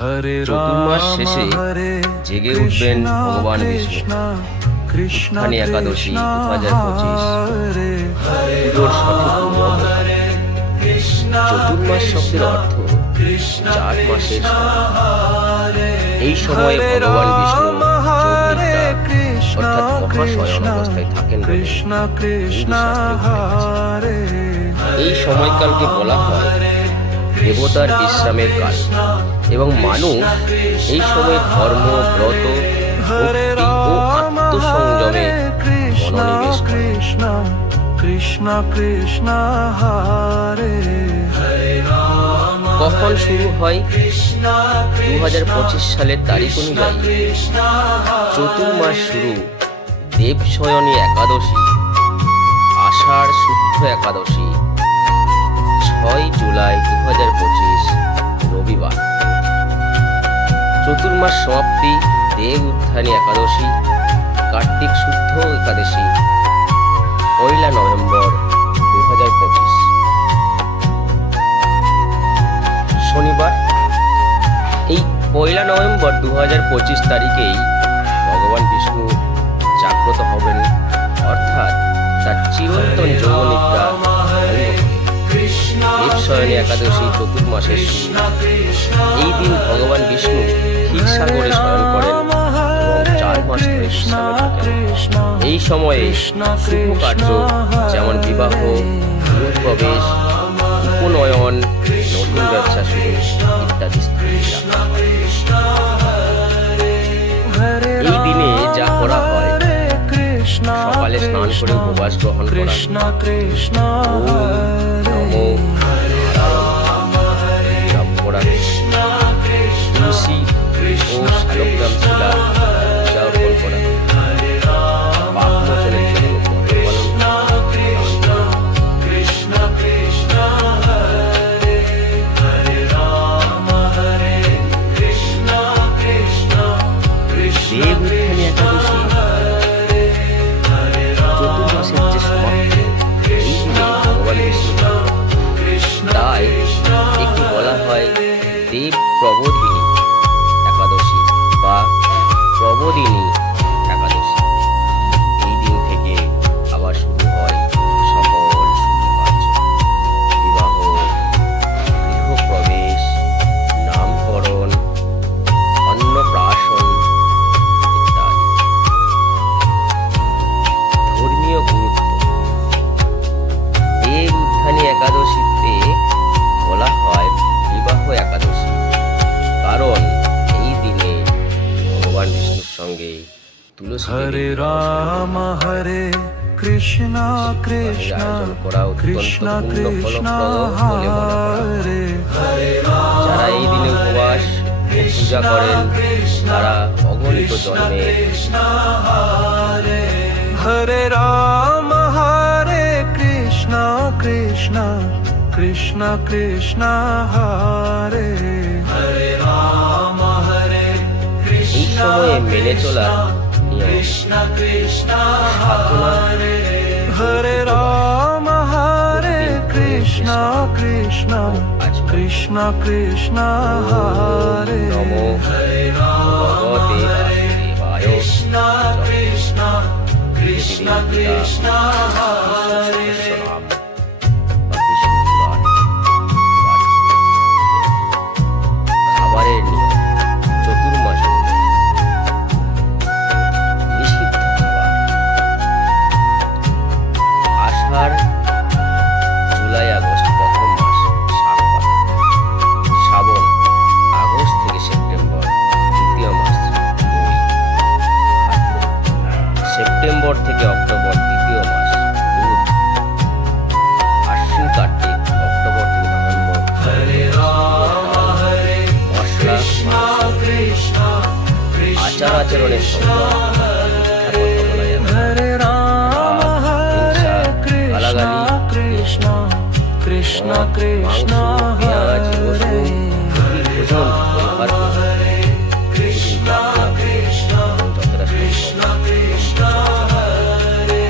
হরে চতুর্মাস রাম শেষে জেগে উঠবেন ভগবান বিষ্ণু। কৃষ্ণ কৃষ্ণ উত্থানী একাদশী কৃষ্ণ 2025 হরে পুজোর সঠিক নিয়ম চতুর্মাস শব্দের অর্থ চার মাসের এই সময়ে ভগবান বিষ্ণু অর্থাৎ মহাশয়ন অবস্থায় থাকেন এই সময়কালকে বলা হয় দেবতার বিশ্রামের কাল। এবং মানুষ এই সময় ধর্ম ব্রত হরে ভক্তি ও আত্মসংযমে কৃষ্ণ মনোনিবেশ কৃষ্ণ কৃষ্ণ কৃষ্ণ হরে কখন শুরু হয়? দু হাজার পঁচিশ সালের তারিখ অনুযায়ী। চতুর্মাস শুরু। দেবশয়নী একাদশী। আষাঢ় শুদ্ধ একাদশী। ছয় জুলাই দু হাজার পঁচিশ রবিবার। চতুর্মাস সমাপ্তি, দেব উত্থানী একাদশী, কার্তিক শুদ্ধ একাদশী, পয়লা নভেম্বর দু হাজার পঁচিশ শনিবার, এই পয়লা নভেম্বর দু হাজার পঁচিশ তারিখেই ভগবান বিষ্ণু জাগ্রত হবেন, অর্থাৎ তার চিরন্তন হবে। দেবশয়নী একাদশী চতুর্মাসের শুরু এই দিন ভগবান বিষ্ণু ক্ষীরসাগরে শয়ন করেন এবং চার মাস ধরে এই সময়ে শুভ কার্য যেমন বিবাহ গৃহপ্রবেশ উপনয়ন নতুন ব্যবসা শুরু ইত্যাদি। এই দিনে যা করা হয় সকালে স্নান করে উপবাস গ্রহণ করা কৃষ্ণ কৃষ্ণ কারণ এই দিনে ভগবান বিষ্ণুর সঙ্গে তুলসী হরে রাম হরে কৃষ্ণ কৃষ্ণ কৃষ্ণ কৃষ্ণ। হরে যারা এই দিনে উপবাস পূজা করেন তারা অগণিত জন্মে হরে রাম হরে কৃষ্ণ কৃষ্ণ কৃষ্ণ কৃষ্ণ হরে এই সময়ে মেনে চলা নিয়ম সাধনা হরে রাম হরে কৃষ্ণ কৃষ্ণ কৃষ্ণ কৃষ্ণ হরে। নমো কৃষ্ণ কৃষ্ণ কৃষ্ণ খাবারের করুন। প্রতিদিন প্রার্থনা করুন এবং যতটা সম্ভব হরে।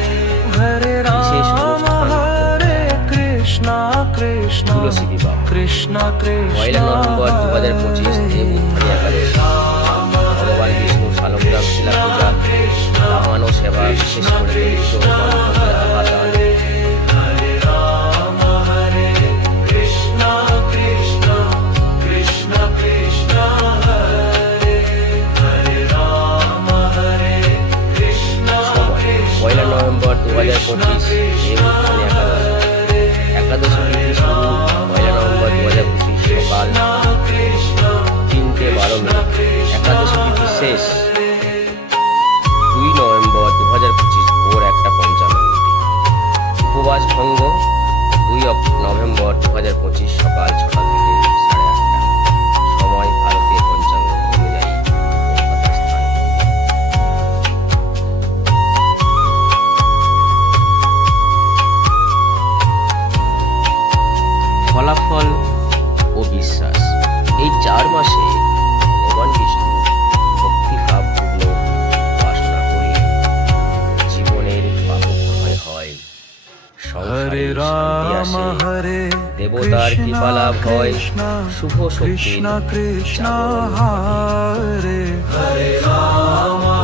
বিশেষ রাম হরে কৃষ্ণ কৃষ্ণ কৃষ্ণ কৃষ্ণ পয়লা নভেম্বর দু Krishna Krishna পয়লা নভেম্বর দু হাজার পঁচিশ একাদশী একাদশী পয়লা নভেম্বর দু হাজার পঁচিশ, সকাল হাজার পঁচিশ সকাল ছটা থেকে ফলাফল ও বিশ্বাস। এই চার মাসে ভগবান বিষ্ণু ভক্তিভাবপূর্ণ উপাসনা করলে জীবনের পাপক্ষয় হয়। সংসারে Hare শান্তি Rama আসে দেবতার কৃপা লাভ হয় শুভ শক্তির Krishna Krishna জাগরণ Hare Hare Rama